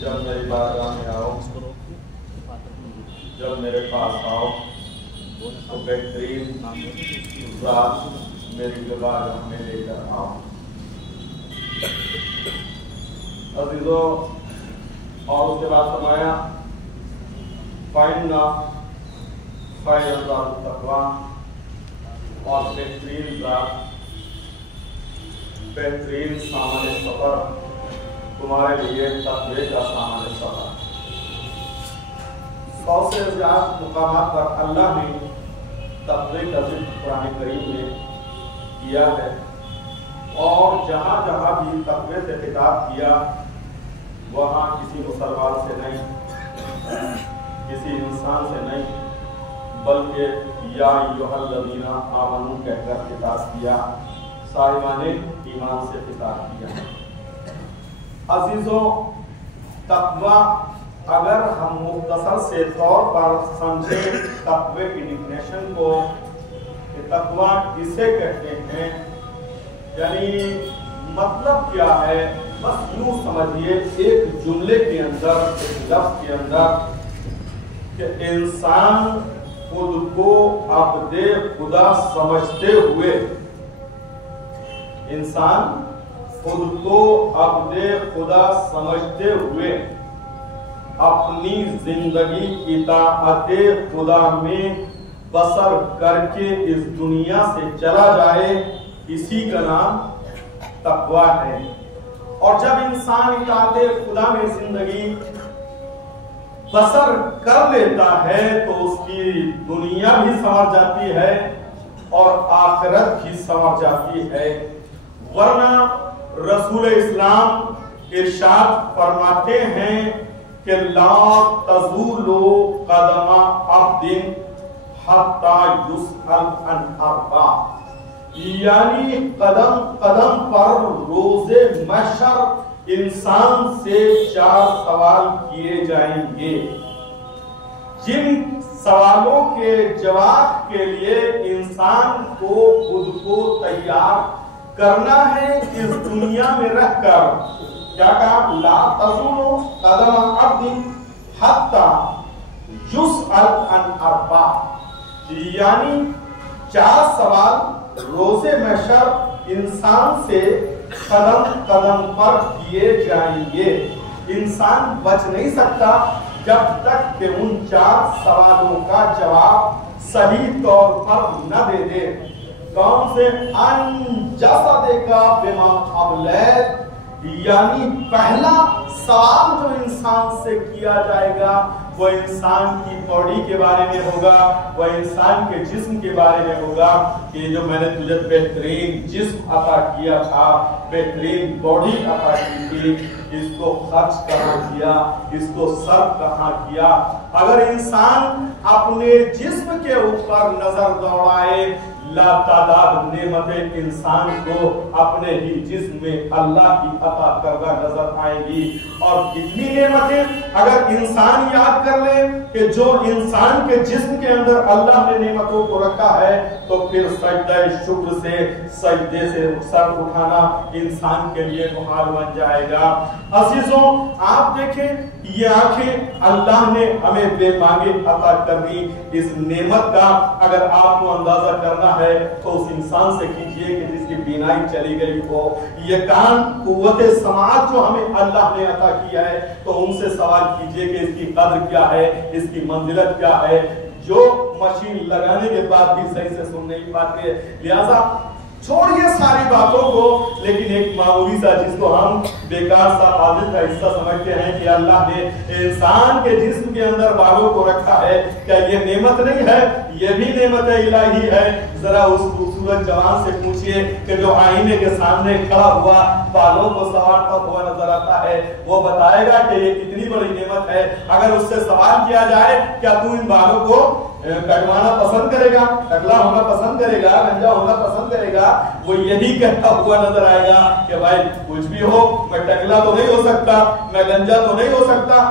जब मेरी बारगाह में आओ जब मेरे पास आओ तो बेहतरीन रात मेरी बारगाह में लेकर आओ। अज़ीज़ों और उसके बाद फरमाया फाइना तक़वा और बेहतरीन रात बेहतरीन सामान्य सफर तुम्हारे लिए तक़वे का सामान्य सफर। 100 से ज़्यादा मुकामात पर अल्लाह ने तक़वे का ज़िक्र कुरान करीम में किया है और जहाँ जहाँ भी तक़वे से खिताब किया वहाँ किसी मुसलमान से नहीं किसी इंसान से नहीं बल्कि या अय्युहल्लज़ीना आमनू कहकर खिताब किया साहिबाने ईमान से खिताब किया। अजीजों तक़वा अगर हम मुख्तसर से तौर पर समझे तक़वे की डिफिनेशन को कि तकवा किसे कहते हैं, यानी मतलब क्या है, बस यूं समझिए एक जुमले के अंदर, एक लफ्ज के अंदर कि इंसान खुद को अब्दे खुदा समझते हुए, इंसान खुद को अब्दे खुदा समझते हुए अपनी जिंदगी इताअते खुदा में बसर करके इस दुनिया से चला जाए, इसी का नाम तकवा है। और जब इंसान इताअते खुदा में जिंदगी बसर कर लेता है तो उसकी दुनिया भी संवर जाती है और आखिरत भी संवर जाती है। वरना रसूल इस्लाम इरशाद फरमाते हैं कि ला तज़ूलु क़दमा अब्दिन हत्ता युसअल अन अर्बा, यानी कदम कदम पर रोज़े महशर इंसान से 4 सवाल किए जाएंगे। जिन सवालों के जवाब के लिए इंसान को खुद को तैयार करना है इस दुनिया में रहकर, क्या कहा, ला तज़ूलु क़दमा अब्दिन हत्ता युसअल अन अर्बा, यानी 4 सवाल रोज़े महशर इंसान से कदम कदम पर किए जाएंगे। इंसान बच नहीं सकता जब तक कि उन 4 सवालों का जवाब सही तौर पर न दे दे। कौन से? अनजसदेका बिमा अबलैत, यानी पहला सवाल जो इंसान से किया जाएगा वो इंसान की बॉडी के बारे में होगा, वह इंसान के जिस्म के बारे में होगा कि जो मैंने तुझे बेहतरीन जिस्म अता किया था, बेहतरीन बॉडी अता की थी, इसको खर्च कहाँ किया, इसको सर्व कहाँ किया। अगर इंसान अपने जिस्म के ऊपर नजर दौड़ाए, लातादाद नेमतें इंसान को अपने ही जिस्म में अल्लाह की अता करना नजर आएंगी। और कितनी नेमतें अगर इंसान याद कर ले कि जो इंसान के जिस्म के अंदर अल्लाह ने नेमतों को रखा है, तो फिर सजदा शुक्र से, सजदे से सर उठाना इंसान के लिए मुहाल बन जाएगा। अजीजों, आप देखें ये आंखें अल्लाह ने हमें बेमांगे अता कर दी। इस नेमत का अगर आपको अंदाजा करना है तो उस इंसान से कीजिए कि जिसकी बीनाई चली गई हो। ये कान, कुव्वते समाअत जो हमें अल्लाह ने अता किया है, तो उनसे सवाल कीजिए कि इसकी कद्र क्या है, इसकी मंजिलत क्या है, जो मशीन लगाने के बाद भी सही से सुन नहीं पाते। लिहाजा छोड़िए सारी बातों को, लेकिन एक मामूली सा जिसको हम बेकार सा आदत का हिस्सा समझते हैं कि अल्लाह ने इंसान के जिस्म के अंदर बालों को रखा है, क्या ये नेमत नहीं है? ये भी नेमत इलाही है। जरा उस खूबसूरत जवान से पूछिए कि जो आईने के सामने खड़ा हुआ बालों को संवारता हुआ नजर आता है, वो बताएगा कि ये कितनी बड़ी नेमत है। अगर उससे सवाल किया जाए क्या तू इन बालों को कटवाना पसंद करेगा, टकला होना पसंद करेगा, गंजा होना पसंद करेगा, वो यही कहता हुआ नजर आएगा कि भाई कुछ भी हो, मैं टकला तो नहीं हो सकता, मैं गंजा तो नहीं हो सकता।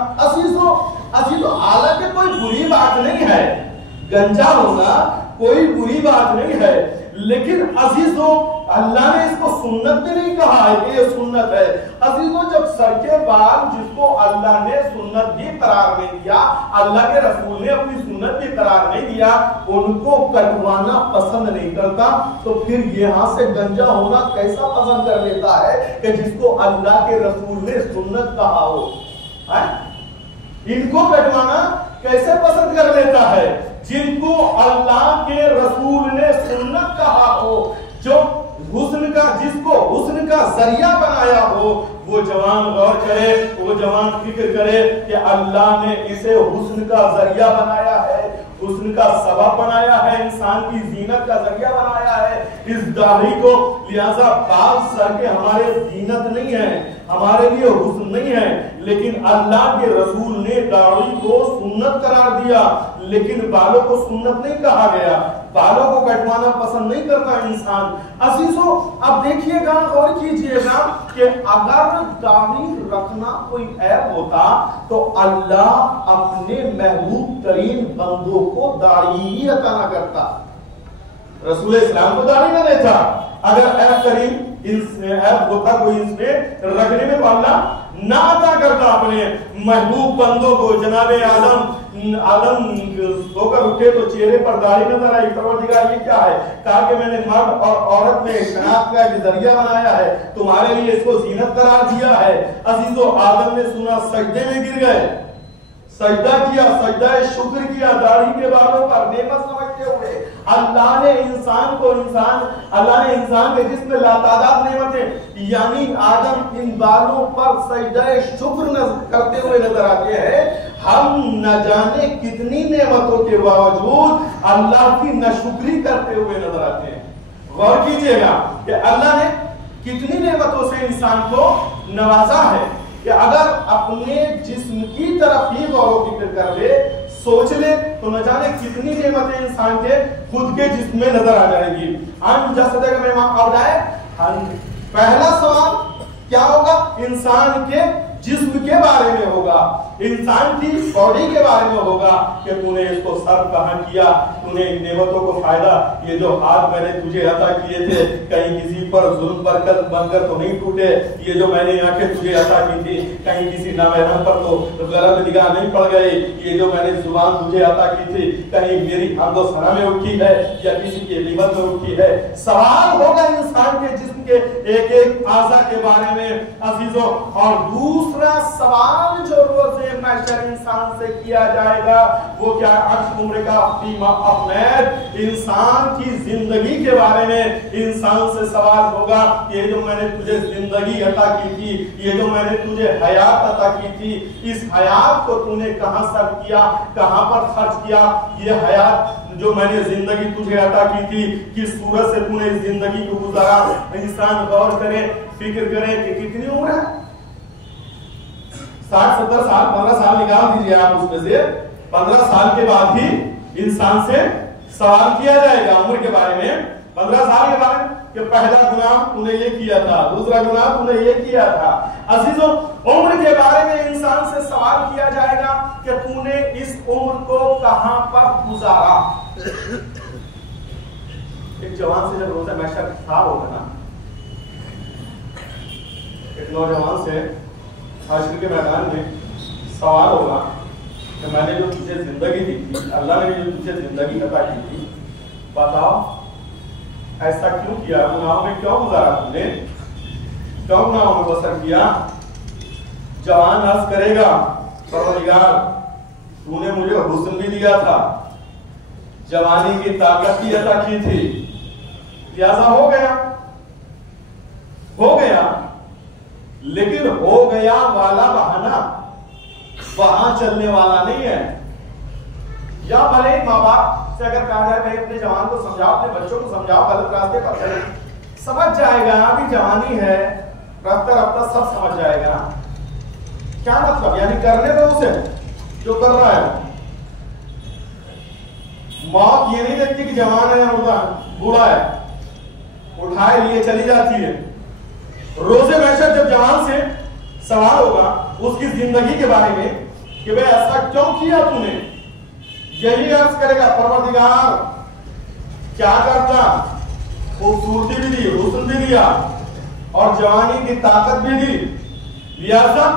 अजीजों, हालांकि कोई बुरी बात नहीं है, गंजा होना कोई बुरी बात नहीं है, लेकिन अजीजों अल्लाह ने इसको सुन्नत भी नहीं कहा है कि ये सुन्नत है। अजीजों, जब सर के बाल जिसको अल्लाह ने सुन्नत भी करार नहीं दिया, अल्लाह के रसूल ने अपनी सुन्नत भी करार नहीं दिया, उनको कटवाना पसंद नहीं करता, तो फिर यहाँ से गंजा होना कैसा पसंद कर लेता है कि जिसको अल्लाह के रसूल ने सुन्नत कहा हो? इनको कटवाना कैसे पसंद कर लेता है? जिनको अल्लाह के रसूल ने सुन्नत कहा हो, जो हुस्न का, जिसको हुस्न का जरिया बनाया हो, वो जवान गौर करे, वो जवान फिक्र करे कि अल्लाह ने इसे हुस्न का जरिया बनाया है, हुस्न का सबब बनाया है, इंसान की जीनत का जरिया बनाया है इस दाढ़ी को। लिहाजा बाल सर के हमारे जीनत नहीं है, हमारे लिए हुस्न नहीं है, लेकिन अल्लाह के रसूल ने दाढ़ी को सुन्नत करार दिया, लेकिन बालों को सुन्नत नहीं कहा गया। बालों को कटवाना पसंद नहीं करता इंसान। अजीजों, अब देखिएगा और कीजिएगा कि अगर दाढ़ी रखना कोई ऐब होता तो अल्लाह अपने महबूब तरीन बंदों को दाढ़ी ही अता न करता। रसूल इस्लाम को दाढ़ी ना नहीं था। अगर ऐप करीम ऐप होता कोई इसमें रखने में पालना ना अता करता अपने महबूब बंदों को। जनाबे आदम होकर उठे तो चेहरे पर दाढ़ी नजर आई। परवरदिगार ये क्या है? कहा कि मैंने मर्द और औरत में शनाख्त का एक जरिया बनाया है, तुम्हारे लिए इसको जीनत करार दिया है। अजीजों, आदम ने सुना, सजदे में गिर गए, सजदा किया, सजदा शुक्र किया, दाढ़ी के बालों पर नेमत समझते हुए। अल्लाह ने इंसान के जिस्म में लातादाद नेमतें, यानी आदम इन बालों पर सजदा शुक्र करते हुए नजर आते हैं। हम न जाने कितनी नेमतों के बावजूद अल्लाह की नाशुक्री करते हुए नजर आते हैं। गौर कीजिएगा कि अल्लाह ने कितनी नेमतों से इंसान को नवाजा है कि अगर अपने जिस्म की तरफ ही गौर फिक्र कर ले, सोच ले, तो न जाने कितनी नेमतें इंसान के खुद के जिस्म में नजर आ जाएगी। पहला सवाल क्या होगा? इंसान के जिस्म के बारे में होगा, इंसान की बॉडी के बारे में होगा कि तूने इसको सर्व कहां किया, तूने इन नेमतों को फायदा, ये जो हाथ मैंने तुझे अता किए थे कहीं किसी पर जुल्म बनकर तो नहीं टूटे, ये जो मैंने आंखें तुझे अता की थी कहीं किसी नामहरम पर तो गलत निगाह नहीं पड़ गई, ये जो मैंने जुबान तुझे अता की थी कहीं मेरी हमदो सना में उठी है या किसी के गिबत में उठी है। सवाल होगा इंसान के जिस्म के एक एक आज़ा के बारे में अजीजों। और दूसरा सवाल जो रोज़े महशर इंसान से किया जाएगा वो क्या? अर्श उम्र का फीमा अफनैत, इंसान की जिंदगी के बारे में इंसान से सवाल होगा। ये जो मैंने तुझे जिंदगी अता की थी, ये जो मैंने तुझे हयात अता की थी, इस हयात को तूने कहां सर्व किया, कहां पर खर्च किया? ये हयात जो मैंने जिंदगी तुझे अता की थी, किस सूरत से तूने इस जिंदगी को गुजारा? इंसान गौर करे, फिक्र करे कि कितनी उम्र है, 60-70 साल, 15 साल निकाल दीजिए आप, उसमें से 15 साल के बाद ही इंसान से सवाल किया जाएगा उम्र के बारे में। 15 साल के बारे में कि पहला गुनाह तूने ये किया था, दूसरा गुनाह तूने ये किया था। अजीजों, उम्र के बारे में इंसान से सवाल किया जाएगा कि तूने इस उम्र को कहां पर गुजारा। एक जवान से जब रोज़े महशर हिसाब होगा ना, एक नौजवान से हश्र के मैदान में सवाल होगा कि मैंने जो तुझे जिंदगी दी थी, अल्लाह ने जो तुझे जिंदगी अता की थी, बताओ ऐसा क्यों किया, गुनाहों में क्यों गुजारा तुमने, क्यों गुनाहों में बसर किया? जवान अर्ज करेगा, परवरदिगार तूने मुझे हुस्न भी दिया था, जवानी की ताकत भी अता की थी, लिहाजा हो गया, लेकिन हो गया वाला बहाना वहां चलने वाला नहीं है। या भले ही माँ बाप से अगर कहा जाए भाई अपने जवान को समझाओ, अपने बच्चों को समझाओ, गलत रास्ते पर चले, समझ जाएगा, अभी जवानी है, रफ्ता रफ्ता सब समझ जाएगा। क्या मतलब? यानी करने दो उसे जो कर रहा है। मौत ये नहीं देखती कि जवान है या बूढ़ा है, उठाए लिए चली जाती है। रोज़े महशर जब जवान से सवाल होगा उसकी जिंदगी के बारे में कि भाई ऐसा क्यों किया तूने, यही अर्ज करेगा, परवरदिगार क्या करता, खूबसूरती भी दी, हुस्न भी दिया और जवानी की ताकत भी दी, लिहाजा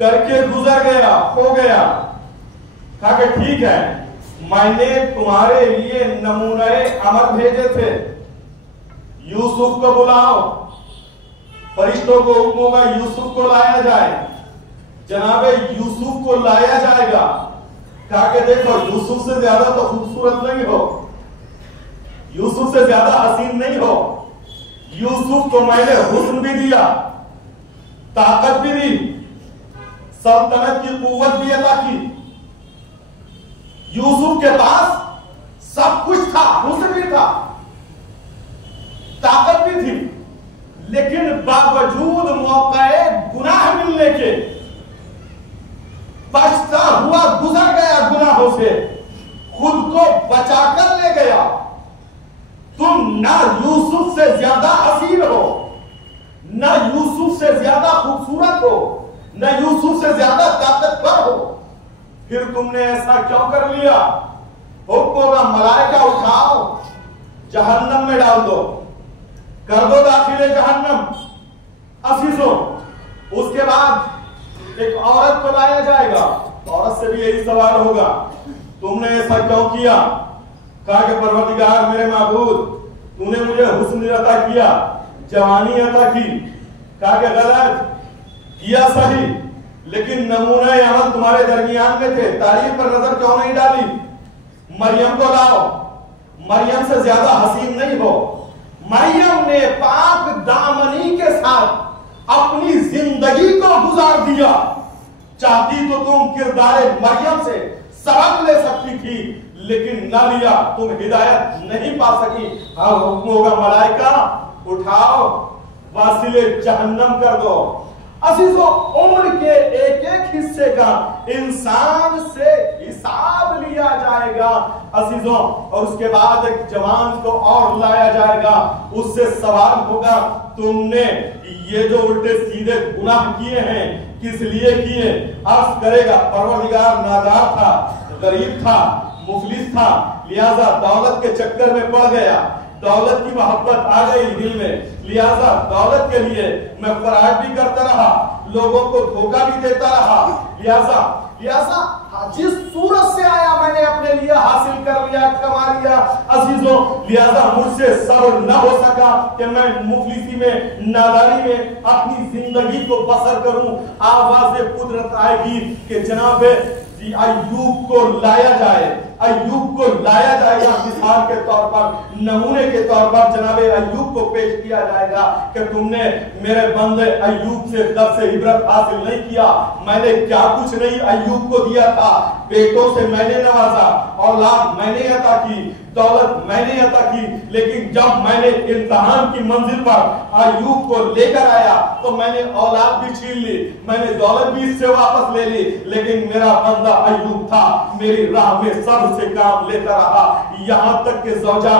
करके गुजर गया, हो गया। कहा कि ठीक है, मैंने तुम्हारे लिए नमूने अमल भेजे थे, यूसुफ को बुलाओ, फरिश्तों को हुक्म होगा यूसुफ को लाया जाए, जनाबे यूसुफ को लाया जाएगा। कहा कि देखो यूसुफ से ज्यादा तो खूबसूरत नहीं हो, यूसुफ से ज्यादा हसीन नहीं हो, यूसुफ को मैंने हुस्न भी दिया, ताकत भी दी, सल्तनत की कुव्वत भी अता की। यूसुफ के पास सब कुछ था, हुस्न भी था, ताकत भी थी, लेकिन बावजूद मौके गुनाह मिलने के बचता हुआ गुजर गया, गुनाहों से खुद को बचाकर ले गया। तुम ना यूसुफ से ज्यादा हसीन हो, ना यूसुफ से ज्यादा खूबसूरत हो, ना यूसुफ से ज्यादा ताकतवर हो, फिर तुमने ऐसा क्यों कर लिया? हुक्म होगा मलाइका उठाओ, जहन्नम में डाल दो, कर दो दाखिले जहन्नम। असीसों, उसके बाद एक औरत को लाया जाएगा, औरत से भी यही सवाल होगा, तुमने ऐसा क्यों किया? कहा कि परवरदिगार मेरे माबूद, तूने मुझे हुस्न अता किया, जवानी अता की। कहा कि गलत किया, सही, लेकिन नमूना अमल तुम्हारे दरमियान में थे, तारीफ पर नजर क्यों नहीं डाली? मरियम को लाओ, मरियम से ज्यादा हसीन नहीं हो। मरियम ने पाक दामनी के साथ अपनी जिंदगी को गुजार दिया। चाहती तो तुम किरदारे मरियम से सबक ले सकती थी, लेकिन न लिया, तुम हिदायत नहीं पा सकी। हाँ, हुक्म होगा मलाइका, उठाओ, वासिले जहन्नम कर दो। अजीजों, उम्र के एक एक हिस्से का इंसान से हिसाब लिया जाएगा अजीजों, और उसके बाद एक जवान को और लाया जाएगा, उससे सवाल होगा तुमने ये जो उल्टे सीधे गुनाह किए हैं किस लिए किए? अर्ज करेगा परवरदिगार नादार था, गरीब था, मुफलिस था, लिहाजा दौलत के चक्कर में पड़ गया, दौलत की मोहब्बत आ गई दिल में, लिहाजा दौलत के लिए मैं फराड भी करता रहा, लोगों को धोखा भी देता रहा, लिहाजा जिस सूरत से आया मैंने अपने लिए हासिल कर लिया, कमा लिया अजीजों, लिहाजा मुझसे सब्र न हो सका कि मैं मुफलिसी में, नादारी में अपनी जिंदगी को बसर करूं। आवाज़ कुदरत आएगी कि जनाब अय्यूब को लाया जाए, अय्यूब को लाया जाएगा, मिसाल के तौर पर, नमूने के तौर पर जनाबे अय्यूब को पेश किया जाएगा कि तुमने मेरे बंदे अय्यूब से दर्स से इबरत हासिल नहीं किया। मैंने क्या कुछ नहीं अय्यूब को दिया था, बेटों से मैंने नवाजा, औलाद मैंने अता की, दौलत मैंने अता की, लेकिन जब मैंने इम्तिहान की मंजिल पर अय्यूब को लेकर आया तो मैंने औलाद भी छीन ली, मैंने दौलत भी इससे वापस ले ली, लेकिन मेरा बंदा अय्यूब था, मेरी राह में सब्र से काम लेता रहा। यहां तक कि जौजा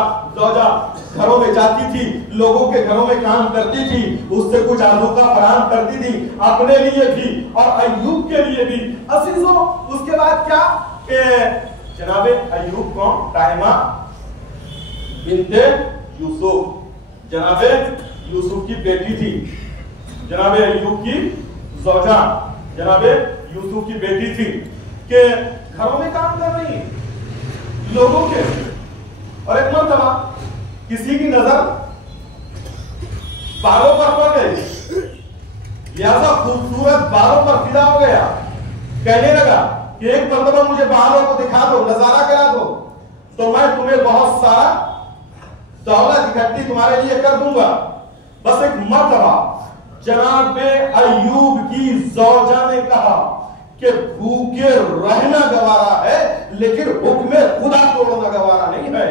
घरों में जाती थी, लोगों के घरों में काम करती थी, उससे कुछ आलूका फराहम करती थी, अपने लिए भी और अय्यूब के लिए भी। अजीजों, उसके बाद क्या कि जनाबे अय्यूब को ताइमा बिन्ते यूसुफ, जनाबे यूसुफ की बेटी थी, जनाबे अय्यूब की जौजा जनाबे यूसुफ की बेटी थी, कि घरों में काम कर रही लोगों के, और एक मरतबा किसी की नजर बालों पर पड़ गई, लिहाजा खूबसूरत बालों पर फिदा हो गया, कहने लगा कि एक मरतबा मुझे बालों को दिखा दो, नजारा करा दो, तो मैं तुम्हें बहुत सारा दौलत इकट्ठी तुम्हारे लिए कर दूंगा। बस एक मरतबा जनाबे अय्यूब की जौजा ने कहा कि भूखे रहना गवारा है, लेकिन हुक्म खुदा तोड़ना गवारा नहीं है।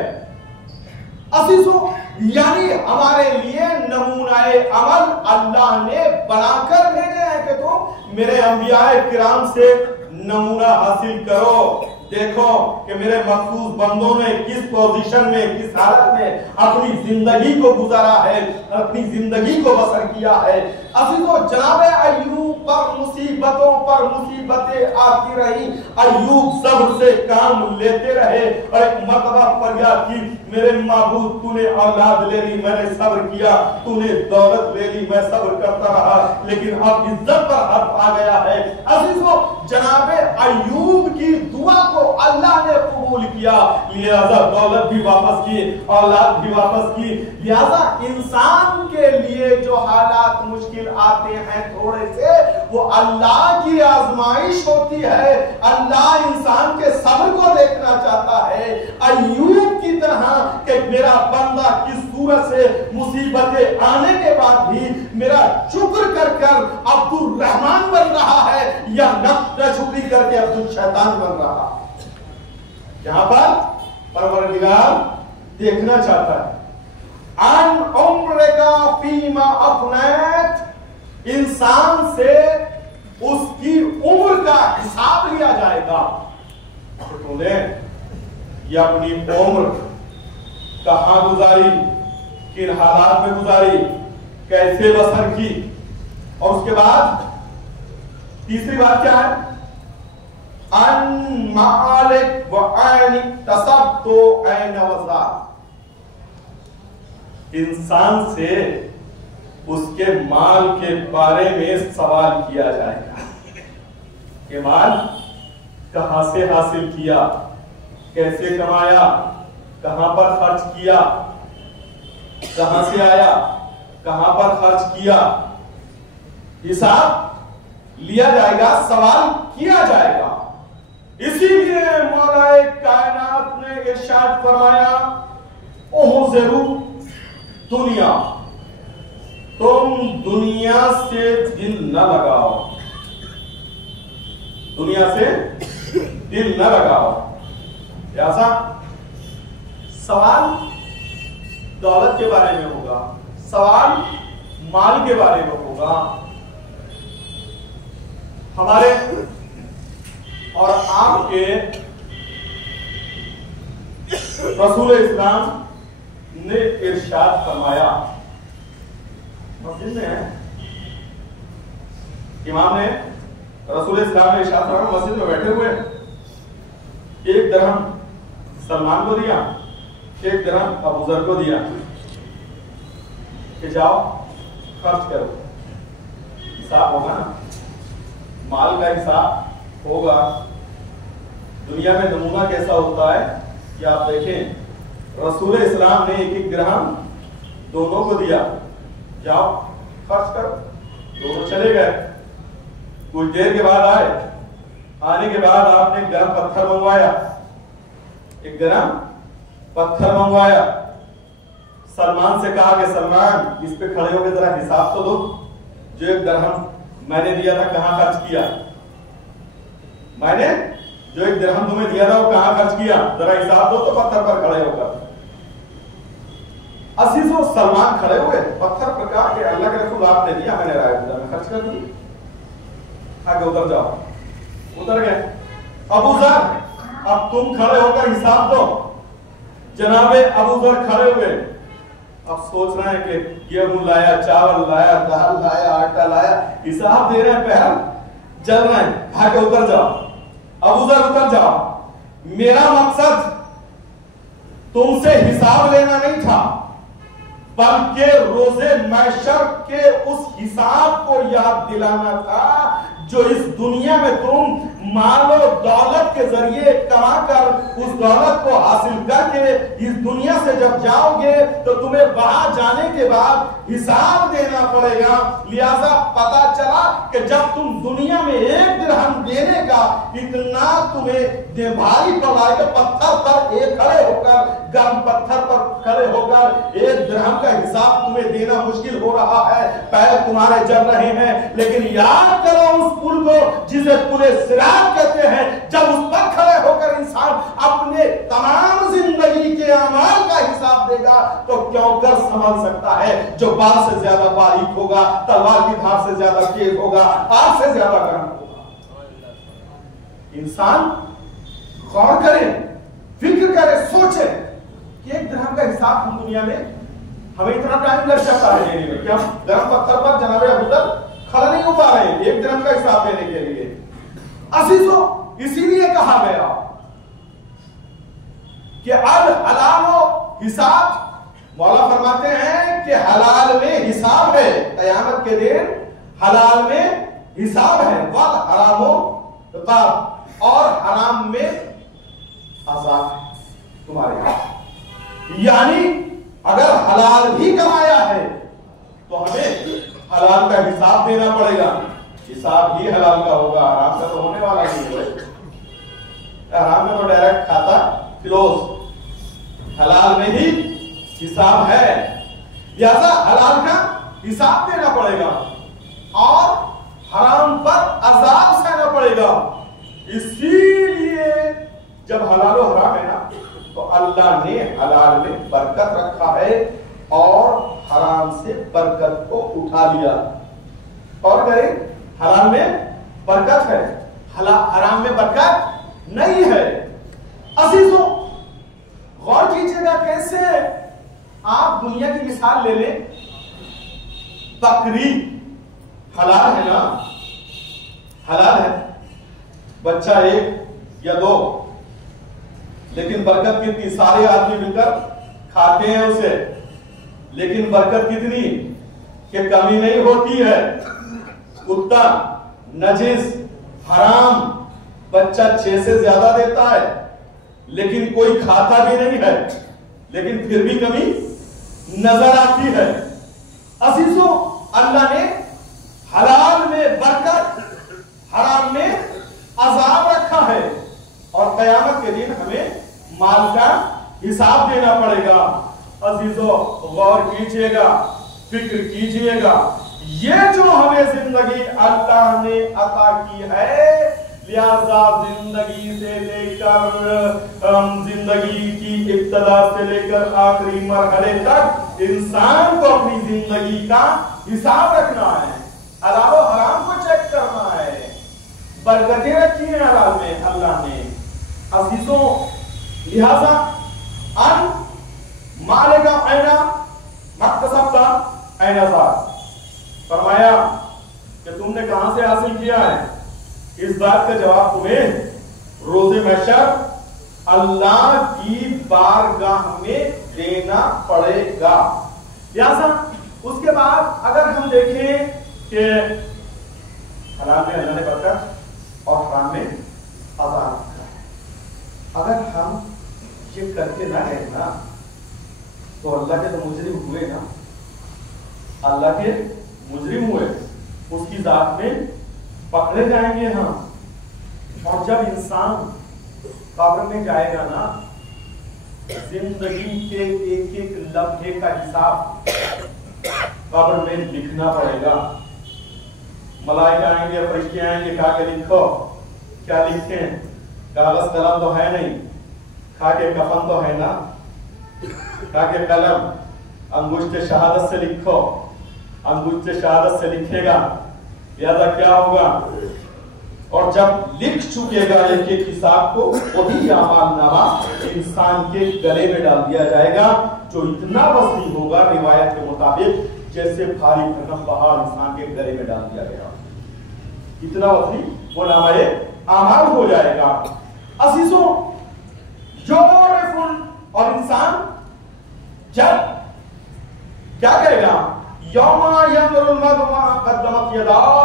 अजीजों, यानी हमारे लिए नमूनाए अमल अल्लाह ने बनाकर भेजे हैं कि तुम मेरे अंबियाए किराम से नमूना हासिल करो, देखो कि मेरे मखसूस बंदों ने किस पोजीशन में, किस हालत में अपनी जिंदगी को गुजारा है, अपनी जिंदगी को बसर किया है। अजीजों, जनाबे अय्यूब पर मुसीबतों पर मुसीबतें आती रही, अय्यूब सब्र से काम लेते रहे, और एक मर्तबा फरियाद की, मेरे माबूद तूने औलाद ले ली, मैंने सब्र किया, तूने दौलत ले ली, मैं सब्र करता रहा, लेकिन अब इज्जत पर हद आ गया है। अजीजों, जनाबे अय्यूब की दुआ को अल्लाह ने कबूल किया, लिहाजा दौलत भी वापस की, औलाद भी वापस की। लिहाजा इंसान के लिए जो हालात मुश्किल आते हैं थोड़े से, वो अल्लाह की आजमाइश होती है, अल्लाह इंसान के सब्र को देखना चाहता है। अय्यूब की तरह कि मेरा बंदा किस सूरत से मुसीबतें आने के बाद भी मेरा शुक्र कर कर अब्दुल रहमान बन रहा है, या नाशुक्री करके अब्दुल शैतान बन रहा है। यहां पर परवरदिगार देखना चाहता है, अन उम्र का फीमा अपनैत, इंसान से उसकी उम्र का हिसाब लिया जाएगा। तो तूने ये अपनी उम्र कहां गुजारी, किन हालात में गुजारी, कैसे बसर की, और उसके बाद तीसरी बात क्या है, अन मालिक व ऐन तसब्बु ऐन वज़ा, इंसान से उसके माल के बारे में सवाल किया जाएगा कि माल कहां से हासिल किया, कैसे कमाया, कहां पर खर्च किया, कहां से आया, कहां पर खर्च किया। हिसाब लिया जाएगा, सवाल किया जाएगा। इसीलिए मौलाए कायनात ने इरशाद फरमाया, ओह जरूर दुनिया, तुम दुनिया से दिल न लगाओ, दुनिया से दिल न लगाओ। ऐसा सवाल दौलत के बारे में होगा, सवाल माल के बारे में होगा। हमारे और आपके रसूल इस्लाम ने इरशाद फरमाया, मस्जिद में है इमाम ने, रसूल इस्लाम ने इरशाद फरमाया, मस्जिद में बैठे हुए एक दरहम सलमान को दिया, एक दरहम अबू जर को दिया कि जाओ खर्च करो। हिसाब होगा ना, माल का हिसाब होगा। दुनिया में नमूना कैसा होता है कि आप देखें, रसूल इस्लाम ने एक एक दरहम दोनों को दिया, जाओ खर्च करो। दोनों चले गए, कुछ देर के बाद आए, आने के बाद आपने एक गरम पत्थर मंगवाया, एक गरम पत्थर मंगवाया। सलमान से कहा कि सलमान इस पे खड़े होकर जरा हिसाब तो दो, जो एक दरहम मैंने दिया था कहां खर्च किया, मैंने जो एक दरहम तुम्हें दिया था वो कहां खर्च किया, जरा हिसाब दो। तो पत्थर पर खड़े होकर असीसों सलमान खड़े हुए, पत्थर पर कहा कि अल्लाह के रसूल आपने दिया, मैंने राय दिया, मैं खर्च कर दी, आगे उतर जाओ। उतर गए। अबू जर अब तुम खड़े होकर हिसाब दो। जनाबे अबू जर खड़े हुए, अब सोच रहे हैं कि गेहूं लाया, चावल लाया, दाल लाया, आटा लाया, हिसाब दे रहे हैं, पैर जल रहे हैं, भागे उतर जाओ। अबू जर उतर जाओ, मेरा मकसद तुमसे हिसाब लेना नहीं था, बल्कि रोजे महशर के उस हिसाब को याद दिलाना था जो इस दुनिया में तुम माल और दौलत के जरिए कमाकर उस दौलत को हासिल करके इस दुनिया से जब जाओगे तो तुम्हें वहां जाने के बाद हिसाब देना पड़ेगा। लिहाजा पता चला कि जब तुम दुनिया में एक दिरहम देने का इतना तुम्हें भारी पड़ा है, पत्थर पर एक खड़े होकर, गर्म पत्थर पर खड़े होकर एक दिरहम का हिसाब तुम्हें देना मुश्किल हो रहा है, पैर तुम्हारे जल रहे हैं। लेकिन याद करो उस पुल को जिसे पुले सिरात कहते हैं, जब उस पर खड़े होकर इंसान अपने तमाम जिंदगी के अमाल का हिसाब देगा तो क्यों कर संभल सकता है जो बाल से ज्यादा बारीक होगा, तलवार की धार से ज्यादा तेज होगा, आग से ज्यादा गर्म होगा। इंसान गौर करे, फिक्र करे, सोचे कि एक दिरहम का हिसाब हम दुनिया में हमें इतना टाइम लग जाता है देने में कि हम गर्म पत्थर पर जनाबे अबू जर खड़ा नहीं हो पा रहे हैं एक दिरहम का हिसाब देने के लिए। अजीजों, इसीलिए कहा गया कि अल हलालो हिसाब, मौला फरमाते हैं कि हलाल में हिसाब है, कयामत के दिन हलाल में हिसाब है, वल हरामो इक़ाब, और हराम में अज़ाब है तुम्हारे हाथ। यानी अगर हलाल भी कमाया है तो हमें हलाल का हिसाब देना पड़ेगा, हिसाब ही हलाल का होगा, हराम का तो होने वाला नहीं है। हराम में तो डायरेक्ट खाता क्लोज, हलाल में ही हिसाब है। लिहाजा हलाल का हिसाब देना पड़ेगा और हराम पर अजाब सहना पड़ेगा। इसीलिए जब हलाल और हराम है ना तो अल्लाह ने हलाल में बरकत रखा है और हराम से बरकत को उठा लिया। और करें, हलाल में बरकत है, हराम में बरकत नहीं है। अजीजों, गौर कीजिएगा कैसे आप दुनिया की मिसाल ले लें। बकरी हलाल है ना, हलाल है, बच्चा एक या दो, लेकिन बरकत कितनी, सारे आदमी मिलकर खाते हैं उसे, लेकिन बरकत कितनी कि कमी नहीं होती है। कुत्ता, नजिस, हराम बच्चा 6 से ज्यादा देता है, लेकिन कोई खाता भी नहीं है, लेकिन फिर भी कमी नजर आती है। अजीजों, अल्लाह ने हलाल में बरकत, हराम में अजाब रखा है, और कयामत के दिन हमें माल का हिसाब देना पड़ेगा। अजीजों, गौर कीजिएगा, फिक्र कीजिएगा, ये जो हमें जिंदगी अल्लाह ने अता की है, लिहाजा जिंदगी से लेकर जिंदगी की इब्तदा से लेकर आखिरी मरहले तक इंसान को अपनी जिंदगी का हिसाब रखना है, हलाल और हराम को चेक करना है। बरकतें रखी हैं हलाल में अल्लाह ने। अजीजों, लिहाजा अन मालेगा ऐना मक्तसबता ऐना साथ फरमाया कि तुमने कहां से हासिल किया है, इस बात का जवाब तुम्हें रोज़े महशर अल्लाह की बारगाह में देना पड़ेगा। लिहाजा उसके बाद अगर हम देखें कि हलाल में अल्लाह ने बरकत और हराम में अज़ाब रखा है, अगर हम ये करके ना गए ना तो अल्लाह के तो मुजरिम हुए ना, अल्लाह के मुजरिम हुए, उसकी जात में पकड़े जाएंगे हम। और जब इंसान कब्र में जाएगा ना, जिंदगी के एक एक लम्हे का हिसाब कब्र में लिखना पड़ेगा। मलाइका आएंगे, फरिश्ते आएंगे, खा के लिखो। क्या लिखें? कागज कलम तो है नहीं, खा के कफन तो है ना, खा के कलम अंगुष्ठ शहादत से लिखो, अंगुष्ठ शहादत से लिखेगा। लिहाजा क्या होगा, और जब लिख चुकेगा एक एक हिसाब को, वही अमालनामा इंसान के गले में डाल दिया जाएगा, जो इतना वसी होगा रिवायत के मुताबिक जैसे भारी भरकम पहाड़ इंसान के गले में डाल दिया गया, इतना वसी वो नामाए आमाल हो जाएगा। अजीजों, और इंसान जब क्या करेगा, यौमा यंजुरुल मर्'उ मा क़द्दमत यदाह,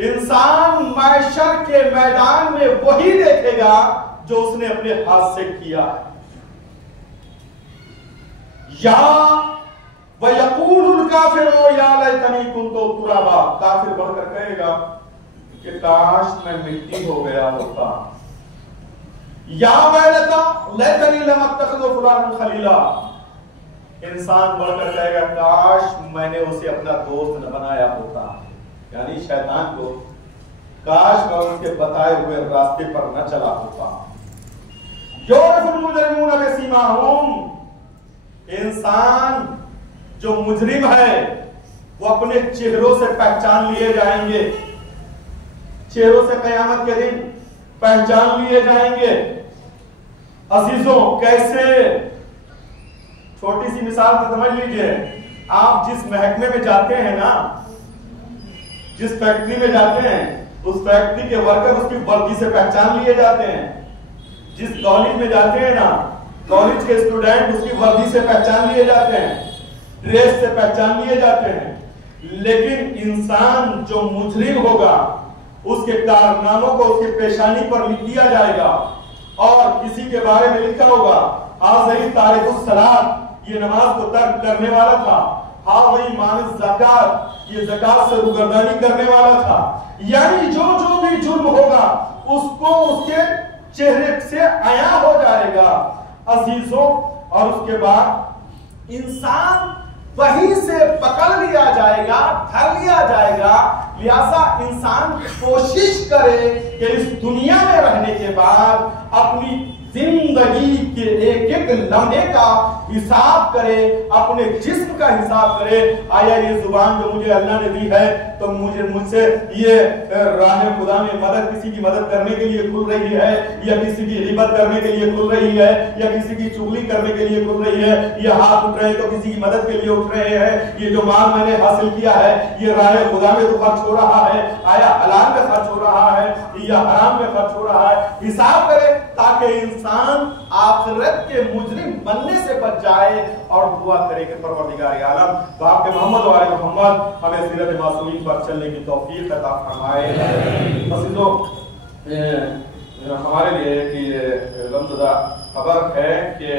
इंसान महशर के मैदान में वही देखेगा जो उसने अपने हाथ से किया है। या वयक़ूलुल काफ़िरु या लैतनी कुन्तु तुराबा, काफिर बढ़कर कहेगा कि काश मैं मिट्टी हो गया होता। या वैलता लैतनी लम अत्तखिज़ फुलानन खलीला, इंसान बढ़कर कहेगा काश मैंने उसे अपना दोस्त न बनाया होता, यानी शैतान को, काश मैं उसके बताए हुए रास्ते पर न चला होता। युरफ़ुल मुजरिमून बिसीमाहुम, इंसान जो मुजरिम है वो अपने चेहरों से पहचान लिए जाएंगे, चेहरों से कयामत के दिन पहचान लिए जाएंगे। अजीजों, कैसे? छोटी सी मिसाल तो समझ लीजिए, आप जिस महकमे में जाते हैं ना, जिस फैक्ट्री में जाते हैं, उस फैक्ट्री के वर्कर उसकी वर्दी से पहचान लिए जाते हैं। जिस कॉलेज में जाते हैं ना, कॉलेज के स्टूडेंट उसकी वर्दी से पहचान लिए जाते हैं, ड्रेस से पहचान लिए जाते हैं। लेकिन इंसान जो मुजरिम होगा, उसके कारनामों को उसकी पेशानी पर लिख दिया जाएगा, और किसी के बारे में लिखा होगा हाज़िही तारिकुस सलात, ये नमाज को तर्क करने वाला था, हाज़िही मानिज़ ज़कात, ये ज़कात से रुगर्दानी करने वाला था। यानी जो जो भी जुर्म होगा उसको उसके चेहरे से आया हो जाएगा। अजीजों, और उसके बाद इंसान वहीं से पकड़ लिया जाएगा, धर लिया जाएगा। लिहाजा इंसान कोशिश करे कि इस दुनिया में रहने के बाद अपनी जिंदगी के एक एक लम्हे का हिसाब करे, अपने जिस्म का हिसाब करे। आया ये जुबान जो मुझे अल्लाह ने दी है, तो मुझसे ये राह खुदा में मदद, किसी की मदद करने के लिए खुल रही है, या किसी की ग़ीबत करने के लिए खुल रही है, या किसी की चुगली करने के लिए खुल रही है। ये हाथ उठ रहे हैं तो किसी की मदद के लिए उठ रहे हैं। ये जो माल मैंने हासिल किया है, ये राह खुदा में तो खर्च हो रहा है, आया हलाल में खर्च हो रहा है या हराम में खर्च हो रहा है। हिसाब करे ताकि इंसान आखिरत के मुजरिम बनने से बच जाए और दुआ करे कि परवरदिगार आलम बाप के मोहम्मद वाले मोहम्मद हमें सीरत मासूमीन पर चलने की तौफीक अता फरमाए। अज़ीज़ों, हमारे लिए कि गमज़दा खबर है कि